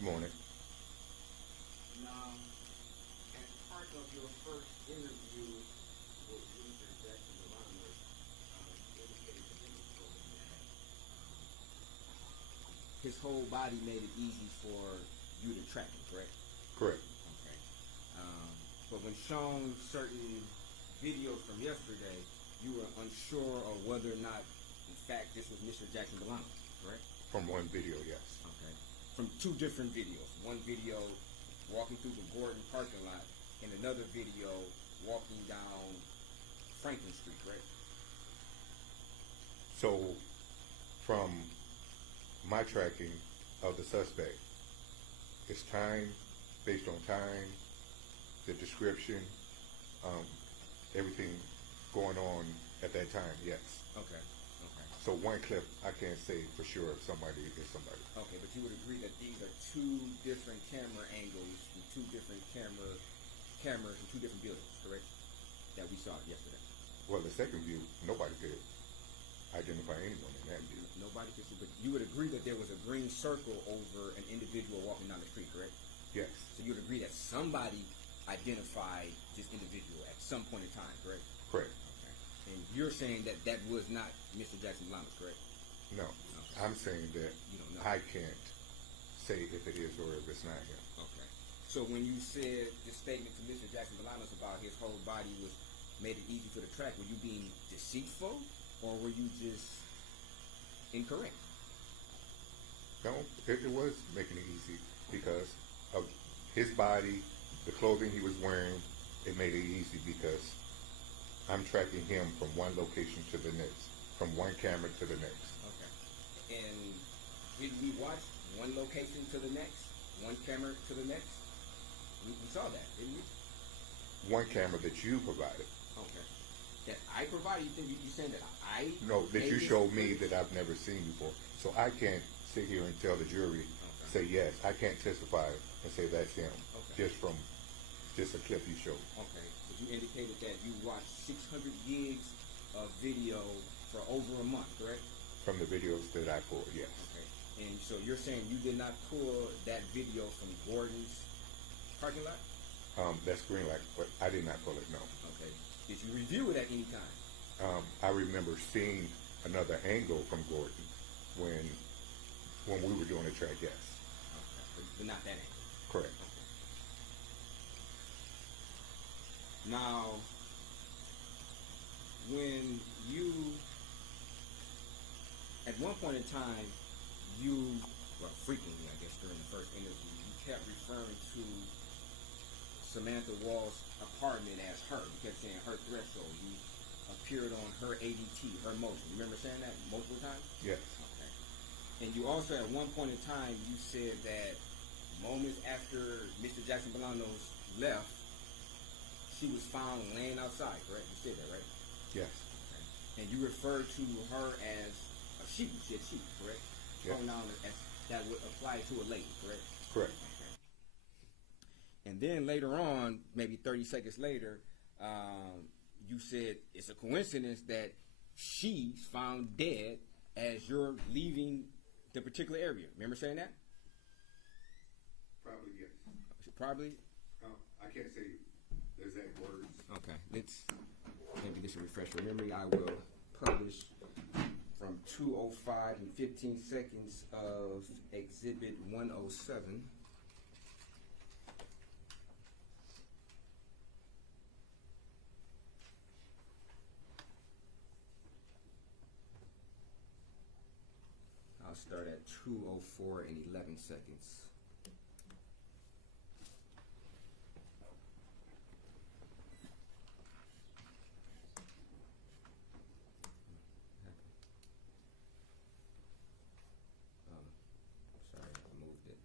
Good morning. Now, as part of your first interview with Mr. Jackson-Bolanos, you indicated that it was told him that his whole body made it easy for you to track him, correct? Correct. Okay. But when shown certain videos from yesterday, you were unsure of whether or not, in fact, this was Mr. Jackson-Bolanos, correct? From one video, yes. Okay. From two different videos. One video walking through the Gordon parking lot, and another video walking down Franklin Street, right? So, from my tracking of the suspect, it's time, based on time, the description, everything going on at that time, yes. Okay. Okay. So one clip, I can't say for sure if somebody is somebody. Okay, but you would agree that these are two different camera angles from two different cameras from two different buildings, correct? That we saw yesterday. Well, the second view, nobody could identify anyone in that view. Nobody could see, but you would agree that there was a green circle over an individual walking down the street, correct? Yes. So you would agree that somebody identified this individual at some point in time, correct? Correct. Okay. And you're saying that that was not Mr. Jackson-Bolanos, correct? No. Okay. I'm saying that You don't know. I can't say if it is or if it's not him. Okay. So when you said the statement to Mr. Jackson-Bolanos about his whole body was made it easy for the track, were you being deceitful or were you just incorrect? No, it was making it easy because of his body, the clothing he was wearing. It made it easy because I'm tracking him from one location to the next, from one camera to the next. Okay. And did we watch one location to the next, one camera to the next? We saw that, didn't we? One camera that you provided. Okay. That I provided? You think you saying that I? No, that you made showed this? me that I've never seen before. So I can't sit here and tell the jury, say yes. I can't testify and say that's him just from just a clip you showed. Okay. But you indicated that you watched 600 gigs of video for over a month, correct? From the videos that I pulled, yes. Okay. And so you're saying you did not pull that video from Gordon's parking lot? That's green light, but I did not pull it, no. Okay. Did you review it at any time? I remember seeing another angle from Gordon when we were doing the track, yes. Okay. But not that angle? Correct. Okay. Now, when you, at one point in time, well, frequently, I guess, during the first interview, you kept referring to Samantha Woll's apartment as her. You kept saying her threshold. You appeared on her ADT, her motion. You remember saying that multiple times? Yes. Okay. And you also, at one point in time, you said that moments after Mr. Jackson-Bolanos left, she was found laying outside, correct? You said that, right? Yes. Okay. And you referred to her as a she. You said she, correct? Yes. Pronoun as that would apply to a lady, correct? Correct. Okay. And then later on, maybe 30 seconds later, you said it's a coincidence that she's found dead as you're leaving the particular area. Remember saying that? Probably yes. Probably. I can't say the exact words. Okay. Maybe this will refresh your memory. I will publish from 2:05 and 15 seconds of Exhibit 107. I'll start at 2:04 and 11 seconds. Sorry, I moved it.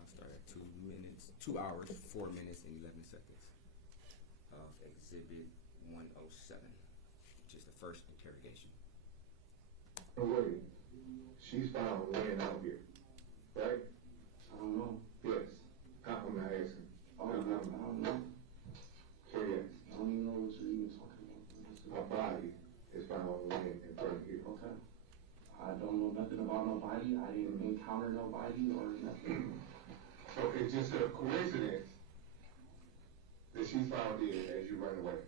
I'll start at 2 hours, 4 minutes, and 11 seconds of Exhibit 107, which is the first interrogation. No way. She's found laying out here, right? I don't know. encounter nobody or nothing. So it's just a coincidence that she found dead as you run away.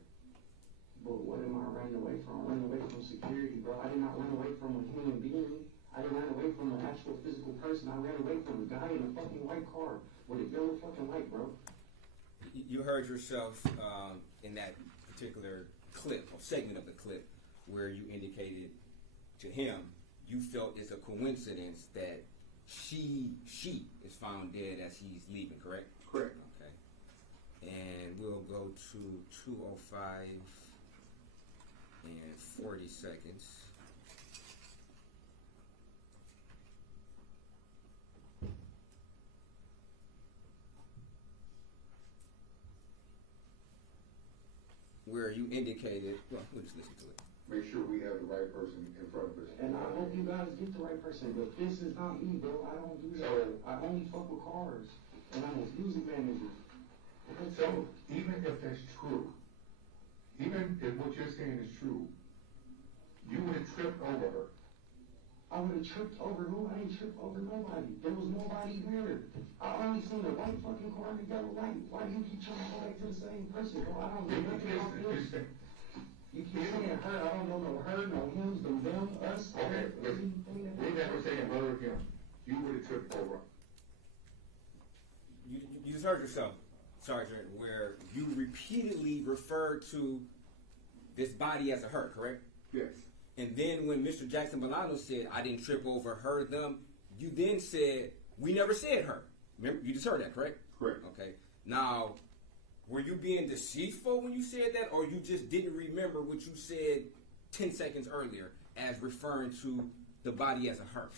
But what am I running away from? I'm running away from security, bro. I did not run away from a human being. I didn't run away from an actual physical person. I ran away from a guy in a fucking white car with a yellow fucking light, bro. You heard yourself in that particular clip or segment of the clip where you indicated to him you felt it's a coincidence that she is found dead as he's leaving, correct? Correct. Okay. And we'll go to 2:05 and 40 seconds. Where you indicated, well, we'll just listen to it. Make sure we have the right person in front of us. And I hope you guys get the right person, but this is not me, bro. I don't do that. I only fuck with cars, and I'm a music manager. So even if that's true, even if what you're saying is true, you would have tripped over her. I would have tripped over who? I ain't tripped over nobody. There was nobody there. I only seen a white fucking car and a yellow light. Why do you keep trying to go back to the same person, bro? I don't know nothing about this. You keep saying her. I don't know no her, no him, them, us. Okay, listen. We never saying her or him. You would have tripped over. You just heard yourself, Sergeant, where you repeatedly referred to this body as a her, correct? Yes. And then when Mr. Jackson-Bolanos said, I didn't trip over her, them, you then said, we never said her. Remember, you just heard that, correct? Correct. Okay. Now, were you being deceitful when you said that, or you just didn't remember what you said 10 seconds earlier as referring to the body as a her?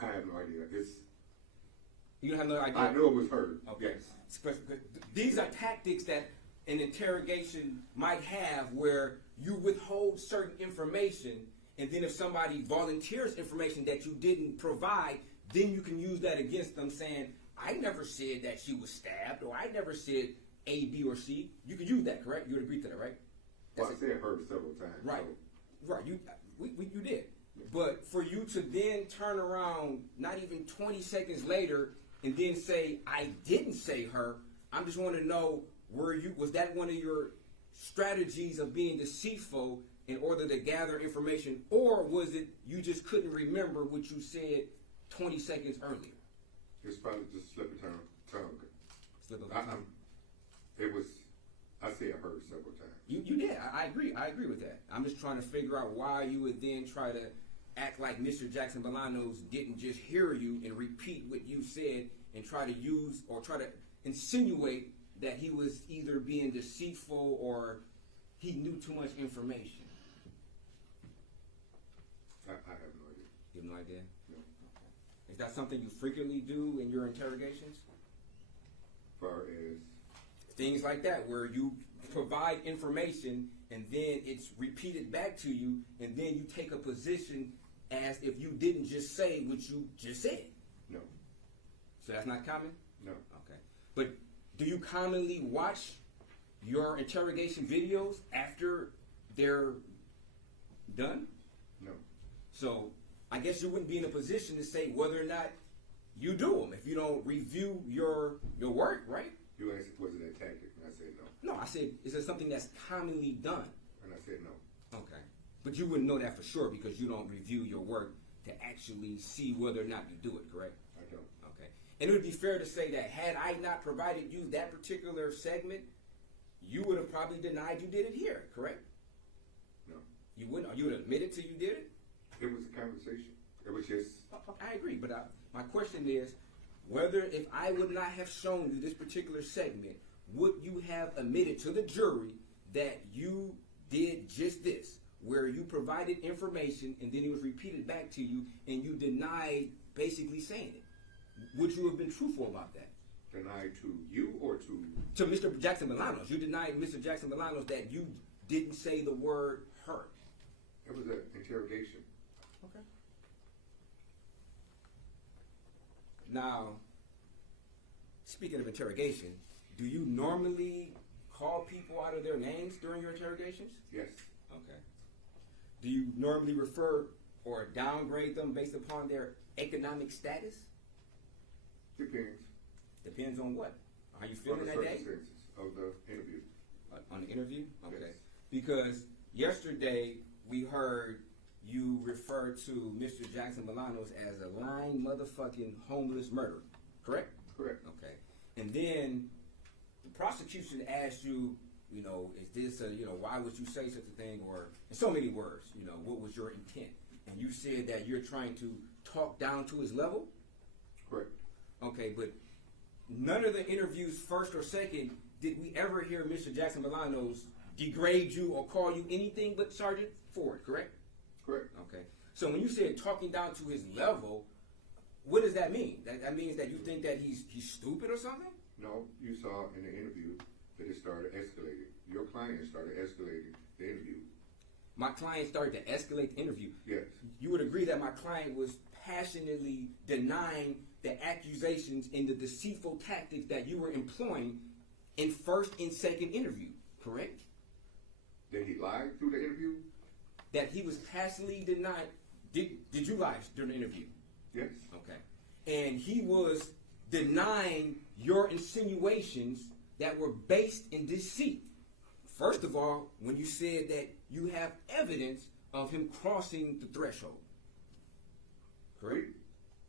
I have no idea. You don't have no idea? I know it was her. Okay. Yes. These are tactics that an interrogation might have where you withhold certain information, and then if somebody volunteers information that you didn't provide, then you can use that against them saying, I never said that she was stabbed, or I never said A, B, or C. You can use that, correct? You would agree to that, right? Well, I said her several times. Right. So. Right. You did. But for you to then turn around not even 20 seconds later and then say, I didn't say her, I'm just want to know, was that one of your strategies of being deceitful in order to gather information, or was it you just couldn't remember what you said 20 seconds earlier? It's probably just slip of tongue. Slip of tongue. I said her several times. You did. I agree. I agree with that. I'm just trying to figure out why you would then try to act like Mr. Jackson-Bolanos didn't just hear you and repeat what you said and try to use or try to insinuate that he was either being deceitful or he knew too much information. I have no idea. You have no idea? No. Okay. Is that something you frequently do in your interrogations? As far as things like that, where you provide information and then it's repeated back to you, and then you take a position as if you didn't just say what you just said. No. So that's not common? No. Okay. But do you commonly watch your interrogation videos after they're done? No. So I guess you wouldn't be in a position to say whether or not you do them if you don't review your work, right? You asked, was it a tactic? And I said no. No, I said, is it something that's commonly done? And I said no. Okay. But you wouldn't know that for sure because you don't review your work to actually see whether or not you do it, correct? I don't. Okay. And it would be fair to say that had I not provided you that particular segment, you would have probably denied you did it here, correct? No. You wouldn't? You would admit it till you did it? It was a conversation. It was just... I agree, but my question is, whether if I would not have shown you this particular segment, would you have admitted to the jury that you did just this, where you provided information and then it was repeated back to you and you denied basically saying it? Would you have been truthful about that? Denied to you or to... To Mr. Jackson-Bolanos. You denied Mr. Jackson-Bolanos that you didn't say the word her. It was an interrogation. Okay. Now, speaking of interrogation, do you normally call people out of their names during your interrogations? Yes. Okay. Do you normally refer or downgrade them based upon their economic status? Depends. Depends on what? How you On feeling the that day? circumstances of the interview. On the interview? Okay. Yes. Because yesterday we heard you refer to Mr. Jackson-Bolanos as a lying motherfucking homeless murderer. Correct? Correct. Okay. And then the prosecution asked you, you know, is this a, you know, why would you say such a thing? Or in so many words, you know, what was your intent? And you said that you're trying to talk down to his level? Correct. Okay, but none of the interviews, first or second, did we ever hear Mr. Jackson-Bolanos degrade you or call you anything but Sergeant Ford, correct? Correct. Okay. So when you said talking down to his level, what does that mean? That means that you think that he's stupid or something? No, you saw in the interview that it started escalating. Your client started escalating the interview. My client started to escalate the interview. Yes. You would agree that my client was passionately denying the accusations and the deceitful tactics that you were employing in first and second interview, correct? Did he lie through the interview? That he was passionately denying. Did you lie during the interview? Yes. Okay. And he was denying your insinuations that were based in deceit. First of all, when you said that you have evidence of him crossing the threshold. Correct?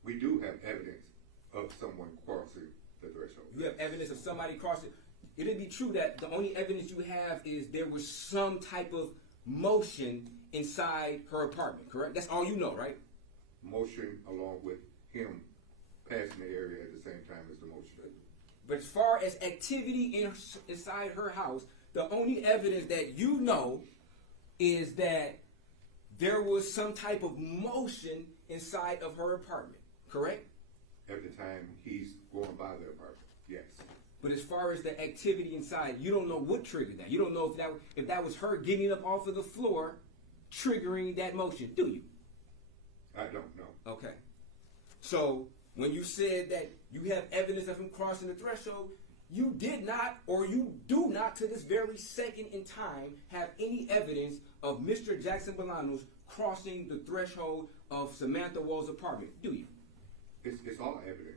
We do have evidence of someone crossing the threshold. You have evidence of somebody crossing. It'd be true that the only evidence you have is there was some type of motion inside her apartment, correct? That's all you know, right? Motion along with him passing the area at the same time as the motion. But as far as activity inside her house, the only evidence that you know is that there was some type of motion inside of her apartment, correct? At the time he's going by the apartment, yes. But as far as the activity inside, you don't know what triggered that. You don't know if that was her getting up off of the floor, triggering that motion, do you? I don't know. Okay. So when you said that you have evidence of him crossing the threshold, you did not, or you do not to this very second in time, have any evidence of Mr. Jackson-Bolanos crossing the threshold of Samantha Woll's apartment, do you? It's all evidence.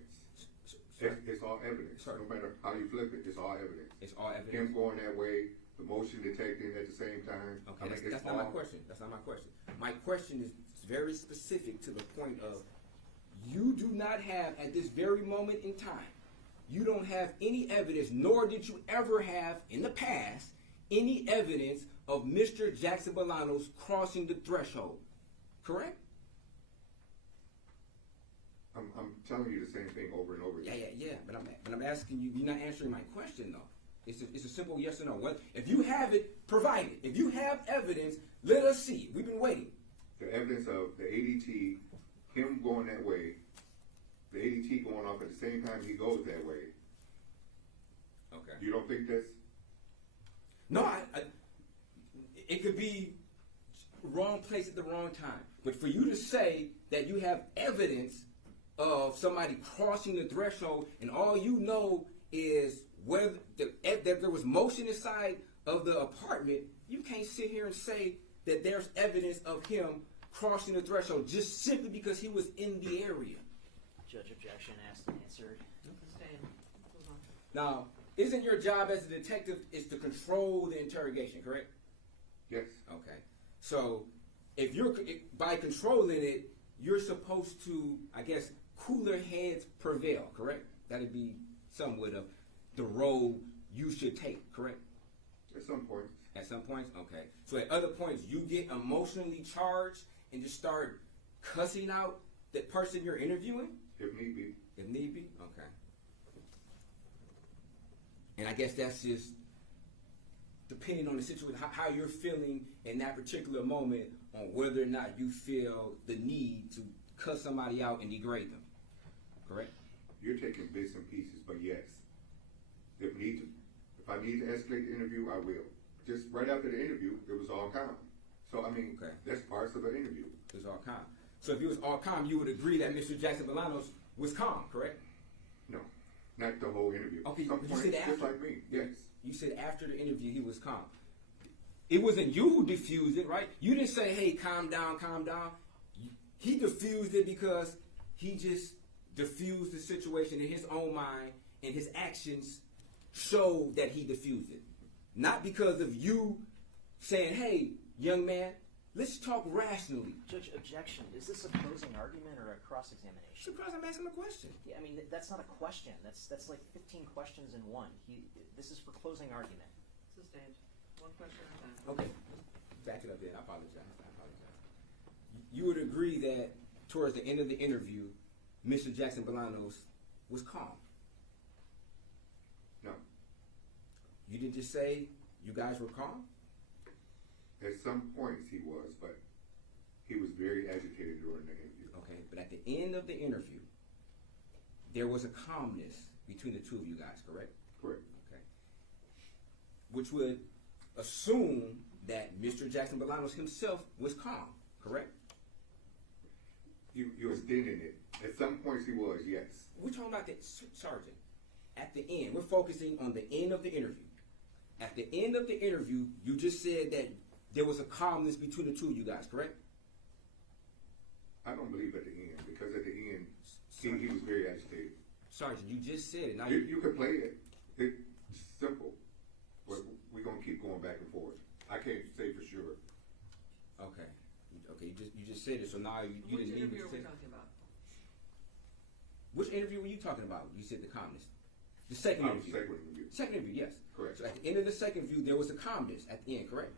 It's all evidence. Sorry. No matter how you flip it, it's all evidence. It's all evidence. Him going that way, the motion detecting at the same time. Okay, I mean, that's not my question. That's not my question. My question is very specific to the point of you do not have, at this very moment in time, you don't have any evidence, nor did you ever have in the past, any evidence of Mr. Jackson-Bolanos crossing the threshold. Correct? I'm telling you the same thing over and over again. Yeah. But I'm asking you. You're not answering my question though. It's a simple yes or no. Well, if you have it, provide it. If you have evidence, let us see it. We've been waiting. The evidence of the ADT, him going that way, the ADT going off at the same time he goes that way. Okay. You don't think that's? No, it could be wrong place at the wrong time. But for you to say that you have evidence of somebody crossing the threshold and all you know is whether that there was motion inside of the apartment, you can't sit here and say that there's evidence of him crossing the threshold just simply because he was in the area. Judge objection asked and answered. Now, isn't your job as a detective is to control the interrogation, correct? Yes. Okay. So, by controlling it, you're supposed to, I guess, cooler heads prevail, correct? That'd be somewhat of the role you should take, correct? At some point. At some points? Okay. So at other points, you get emotionally charged and just start cussing out the person you're interviewing? If need be. If need be? Okay. And I guess that's just depending on the situation, how you're feeling in that particular moment on whether or not you feel the need to cuss somebody out and degrade them. Correct? You're taking bits and pieces, but yes. If I need to escalate the interview, I will. Just right after the interview, it was all calm. So, I mean, okay. That's parts of the interview. It was all calm. So if it was all calm, you would agree that Mr. Jackson-Bolanos was calm, correct? No, not the whole interview. Okay, Some you points, said after. just like me, yes. You said after the interview he was calm. It wasn't you who diffused it, right? You didn't say, hey, calm down, calm down. he diffused it because he just diffused the situation in his own mind, and his actions showed that he diffused it. Not because of you saying, hey, young man, let's talk rationally. Judge, objection. Is this a closing argument or a cross-examination? Because I'm asking him a question. Yeah, I mean, that's not a question. That's like 15 questions in one. This is for closing argument. Sustained. One question at a time. Okay. Back it up there. I apologize. You would agree that towards the end of the interview, Mr. Jackson-Bolanos was calm. No. You didn't just say you guys were calm? At some points he was, but he was very agitated during the interview. Okay, but at the end of the interview, there was a calmness between the two of you guys, correct? Correct. Okay. Which would assume that Mr. Jackson-Bolanos himself was calm, correct? You're extending it. At some points he was, yes. We're talking about the sergeant. At the end, we're focusing on the end of the interview. At the end of the interview, you just said that there was a calmness between the two of you guys, correct? I don't believe at the end, because at the end he was very agitated. Sergeant, you just said it. Now You can play it. It's simple. But we're gonna keep going back and forth. I can't say for sure. Okay. Okay, you just said it, so now you Which didn't need interview to are say. we talking about? Which interview were you talking about? You said the calmness. The second interview. Second interview. Second interview, yes. Correct. So at the end of the second view, there was a calmness at the end, correct?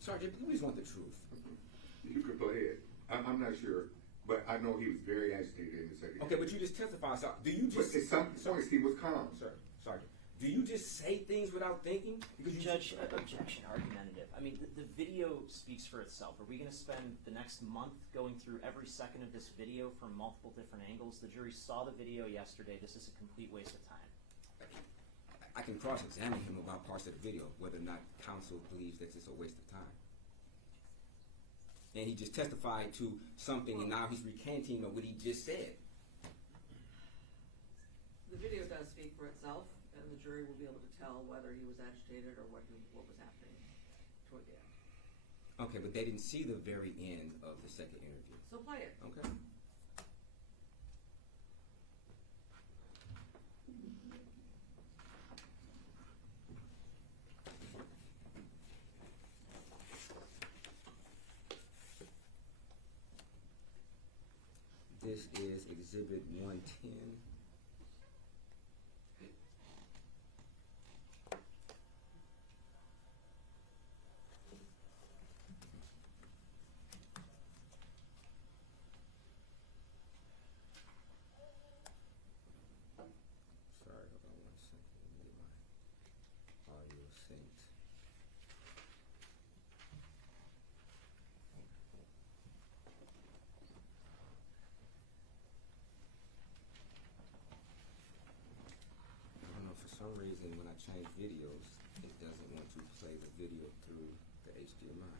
Sergeant, we just want the truth. You can play it. I'm not sure, but I know he was very agitated in the second. Okay, but you just testified. So do you But just at some points he was calm. Sir, Sergeant, do you just say things without thinking? Because you Judge, objection, argumentative. I mean, the video speaks for itself. Are we going to spend the next month going through every second of this video from multiple different angles? The jury saw the video yesterday. This is a complete waste of time. I can cross-examine him about parts of the video, whether or not counsel believes that it's a waste of time. And he just testified to something, and now he's recanting what he just said. The video does speak for itself, and the jury will be able to tell whether he was agitated or what was happening toward the end. Okay, but they didn't see the very end of the second interview. So play it. Okay. This is Exhibit 110. Sorry, hold on 1 second. Let me get my audio synced. I don't know, for some reason when I change videos, it doesn't want to play the video through the HDMI.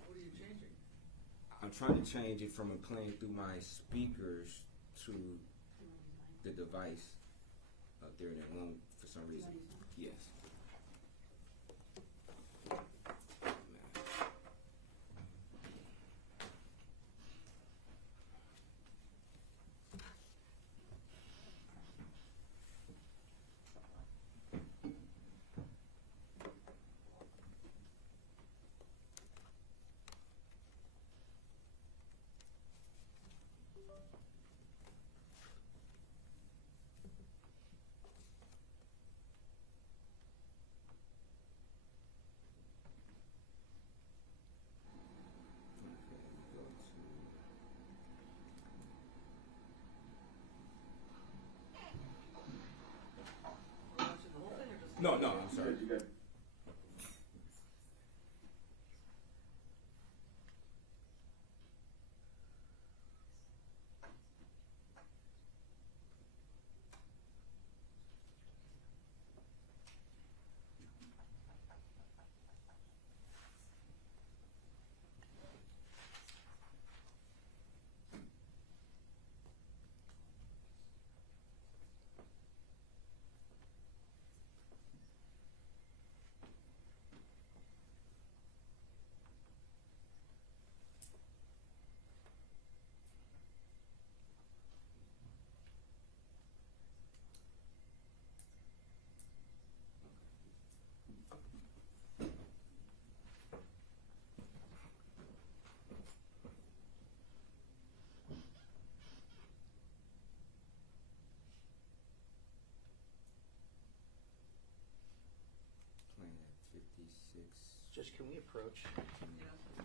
What are you changing? I'm trying to change it from playing through my speakers to the device up there, and it won't for some reason. Yes. Are we watching the whole thing or just? No, I'm sorry. Judge, can we approach? Yes.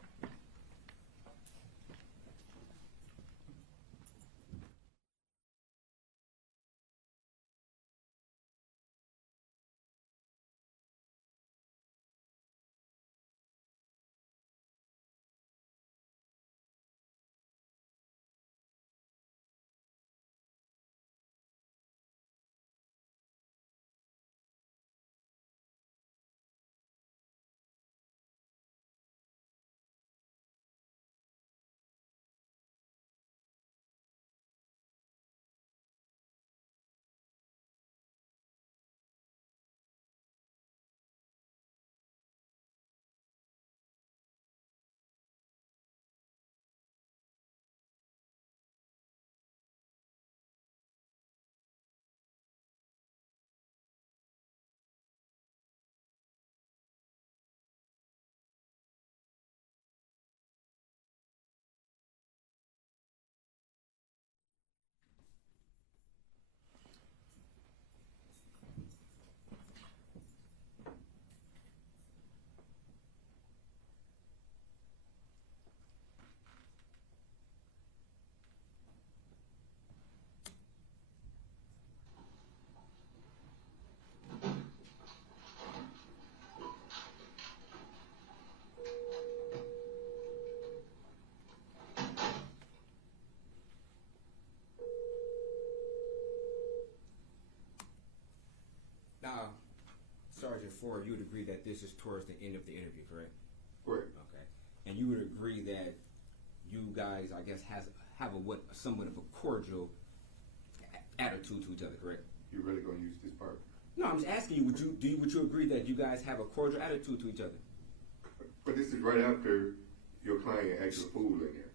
Now, Sergeant Ford, you would agree that this is towards the end of the interview, correct? Correct. Okay. And you would agree that you guys, I guess, have somewhat of a cordial attitude to each other, correct? You're really gonna use this part? No, I'm just asking you. Would you agree that you guys have a cordial attitude to each other? But this is right after your client acted a fool in there.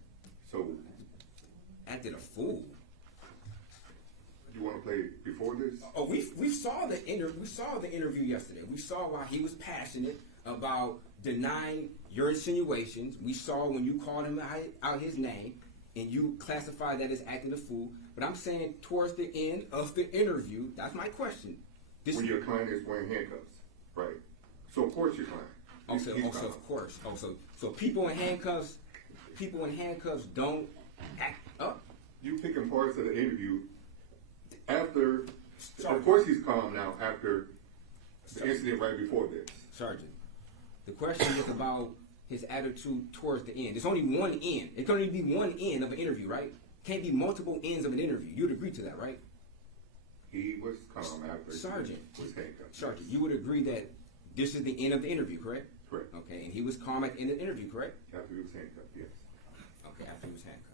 So Acted a fool. you want to play it before this? Oh, we saw the interview yesterday. We saw why he was passionate about denying your insinuations. We saw when you called him out his name and you classified that as acting a fool. But I'm saying towards the end of the interview, that's my question. When your client is wearing handcuffs, right? So of course your client. Also, of course. So people in handcuffs don't act up. You picking parts of the interview after. Sergeant. Of course he's calm now after the incident right before this. Sergeant, the question is about his attitude towards the end. There's only one end. It can only be one end of an interview, right? Can't be multiple ends of an interview. You'd agree to that, right? He was calm after Sergeant. he was handcuffed. Sergeant, you would agree that this is the end of the interview, correct? Correct. Okay, and he was calm at the end of the interview, correct? After he was handcuffed, yes. Okay, after he was handcuffed.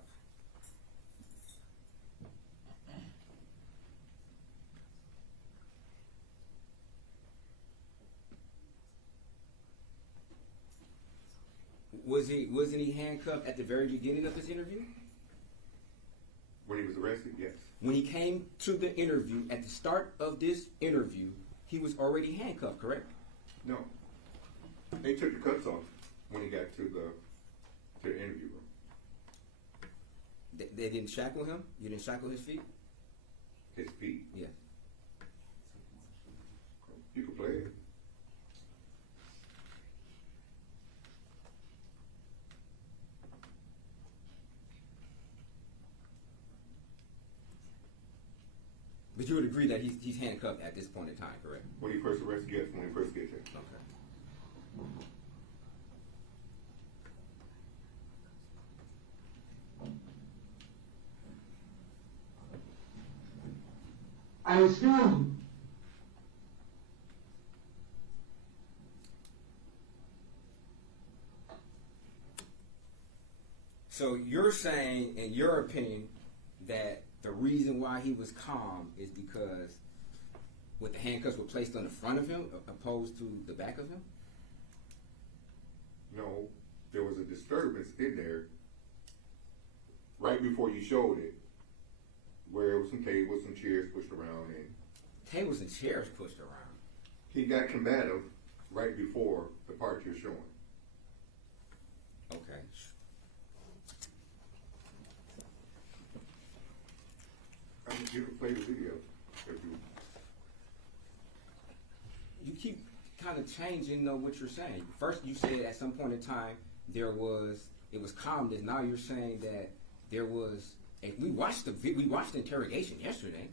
Wasn't he handcuffed at the very beginning of this interview? When he was arrested, yes. When he came to the interview, at the start of this interview, he was already handcuffed, correct? No. They took the cuffs off when he got to the interview room. They didn't shackle him? You didn't shackle his feet? His feet. Yes. You could play it. But you would agree that he's handcuffed at this point in time, correct? When he first arrested, yes. When he first gets there. Okay. I still. So you're saying, in your opinion, that the reason why he was calm is because the handcuffs were placed on the front of him opposed to the back of him? No, there was a disturbance in there right before you showed it, where there was some tables, some chairs pushed around, and Tables and chairs pushed around. he got combative right before the part you're showing. Okay. I mean, you can play the video if you. You keep kind of changing what you're saying. First, you said at some point in time it was calmness. Now you're saying that there was. We watched the interrogation yesterday.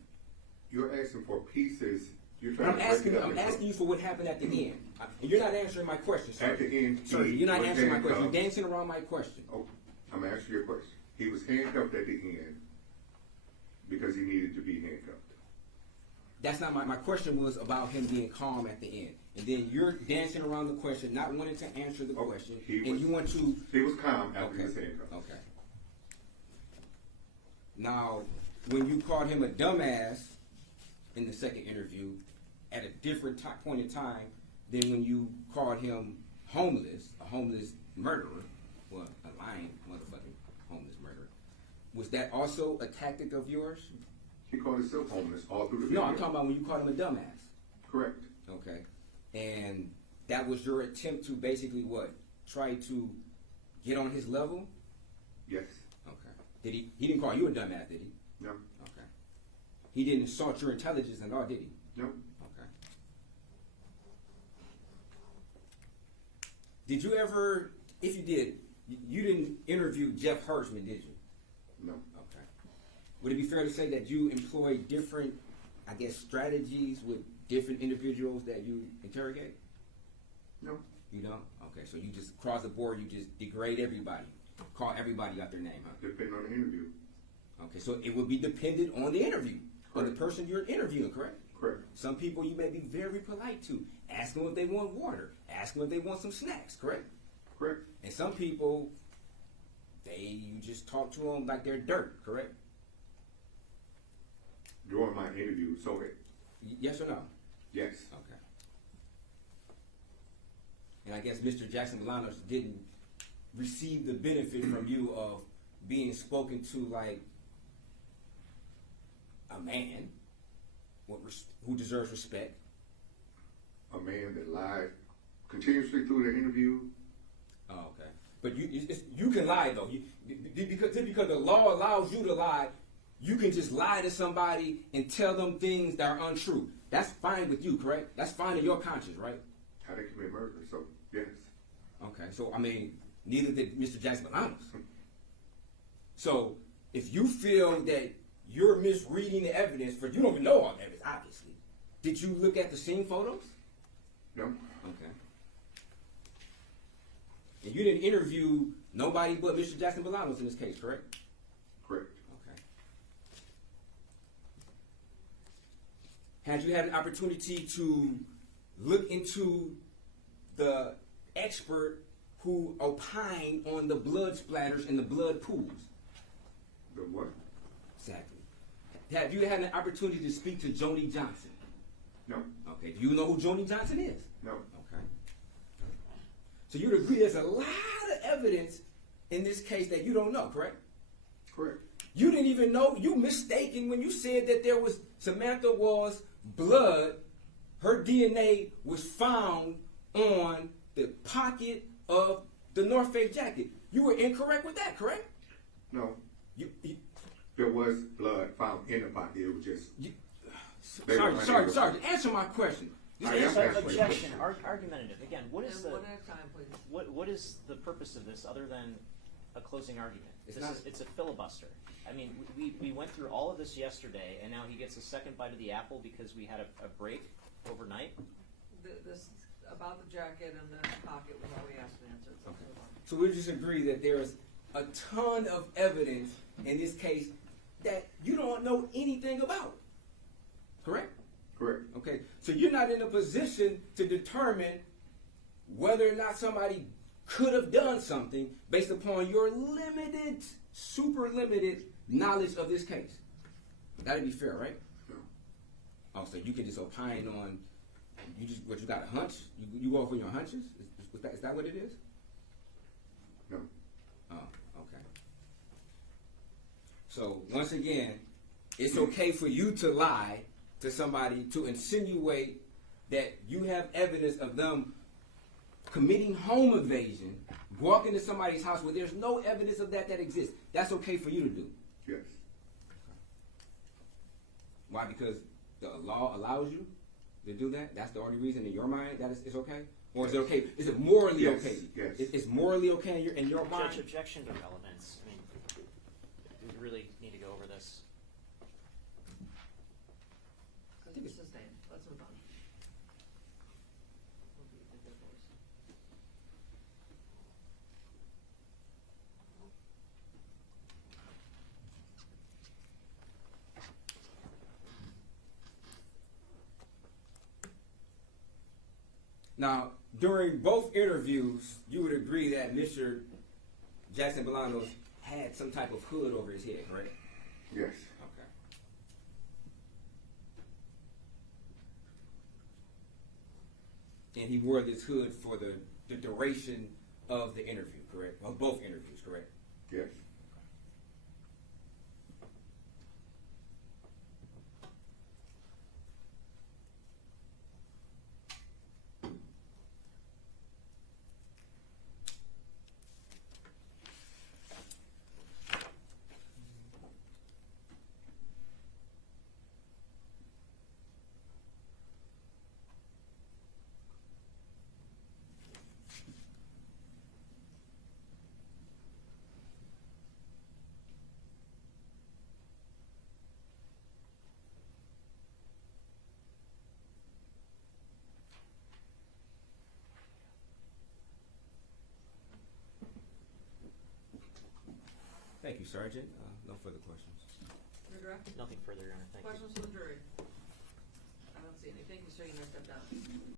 You're asking for pieces. You're But trying to break it up I'm into- asking you for what happened at the end. And you're not answering my question, sir. At the end, Sir, he you're not was answering my question. You're handcuffed. dancing around my question. Oh, I'm asking you a question. He was handcuffed at the end because he needed to be handcuffed. That's not my question was about him being calm at the end. And then you're dancing around the question, not wanting to answer the question. And you want to... He was calm after he Okay. was handcuffed. Okay. Now, when you called him a dumbass in the second interview, at a different point in time than when you called him homeless, a homeless murderer, well, a lying motherfucking homeless murderer, was that also a tactic of yours? He called himself homeless all through the video. No, I'm talking about when you called him a dumbass. Correct. Okay. And that was your attempt to basically what? Try to get on his level? Yes. Okay. Did he didn't call you a dumbass, did he? No. Okay. He didn't insult your intelligence at all, did he? No. Okay. Did you ever, if you did, you didn't interview Jeff Hirschman, did you? No. Okay. Would it be fair to say that you employ different, I guess, strategies with different individuals that you interrogate? No. You don't? Okay, so you just cross the board, you just degrade everybody. Call everybody out their name, huh? Depending on the interview. Okay, so it would be dependent on the interview, on the Correct. person you're interviewing, correct? Correct. Some people you may be very polite to. Ask them if they want water. Ask them if they want some snacks, correct? Correct. And some people, you just talk to them like they're dirt, correct? During my interview, so Yes or no? yes. Okay. And I guess Mr. Jackson-Bolanos didn't receive the benefit from you of being spoken to like a man who deserves respect. A man that lied continuously through the interview. Oh, okay. But you can lie though. Because the law allows you to lie, you can just lie to somebody and tell them things that are untrue. That's fine with you, correct? That's fine in your conscience, right? How they commit murder, so yes. Okay, so I mean, neither did Mr. Jackson-Bolanos. So if you feel that you're misreading the evidence, for you don't even know all the evidence, obviously. Did you look at the scene photos? No. Okay. And you didn't interview nobody but Mr. Jackson-Bolanos in this case, correct? Correct. Okay. Had you had an opportunity to look into the expert who opined on the blood splatters and the blood pools? The what? Exactly. Have you had an opportunity to speak to Joni Johnson? No. Okay. Do you know who Joni Johnson is? No. Okay. So you'd agree there's a lot of evidence in this case that you don't know, correct? Correct. You didn't even know, you mistaken when you said that there was Samantha Woll's blood, her DNA was found on the pocket of the North Face jacket. You were incorrect with that, correct? No. You, There was blood found in the pocket. It was just. They were sorry. unable- Answer my question. I am So, answering. objection, argumentative. Again, what is And the one at a time, please. what is the purpose of this other than a closing argument? It's a filibuster. I mean, we went through all of this yesterday, and now he gets a second bite of the apple because we had a break overnight. This, about the jacket and the pocket was all we asked and answered, so move on. So we just agree that there is a ton of evidence in this case that you don't know anything about. Correct? Correct. Okay. So you're not in a position to determine whether or not somebody could have done something based upon your limited, super limited knowledge of this case. That'd be fair, right? No. Oh, so you can just opine on, you got a hunch? You go off on your hunches? Is that what it is? No. Oh, okay. So once again, it's okay for you to lie to somebody to insinuate that you have evidence of them committing home invasion, walk into somebody's house where there's no evidence of that exists. That's okay for you to do. Yes. Why? Because the law allows you? to do that? That's the only reason in your mind that it's okay? Or is it okay? Is it morally Yes, okay? yes. It's morally okay in your mind? Judge, objection to relevance. I mean, we really need to go over this. I think it's Sustained. Let's move on. We'll be the divorce. Now, during both interviews, you would agree that Mr. Jackson-Bolanos had some type of hood over his head, correct? Yes. Okay. And he wore this hood for the duration of the interview, correct? Of both interviews, correct? Yes. Thank you, Sergeant. No further questions. Your direct? Nothing further, Your Honor. Thank you. Questions from the jury? I don't see any. Thank you, sir. You may step down.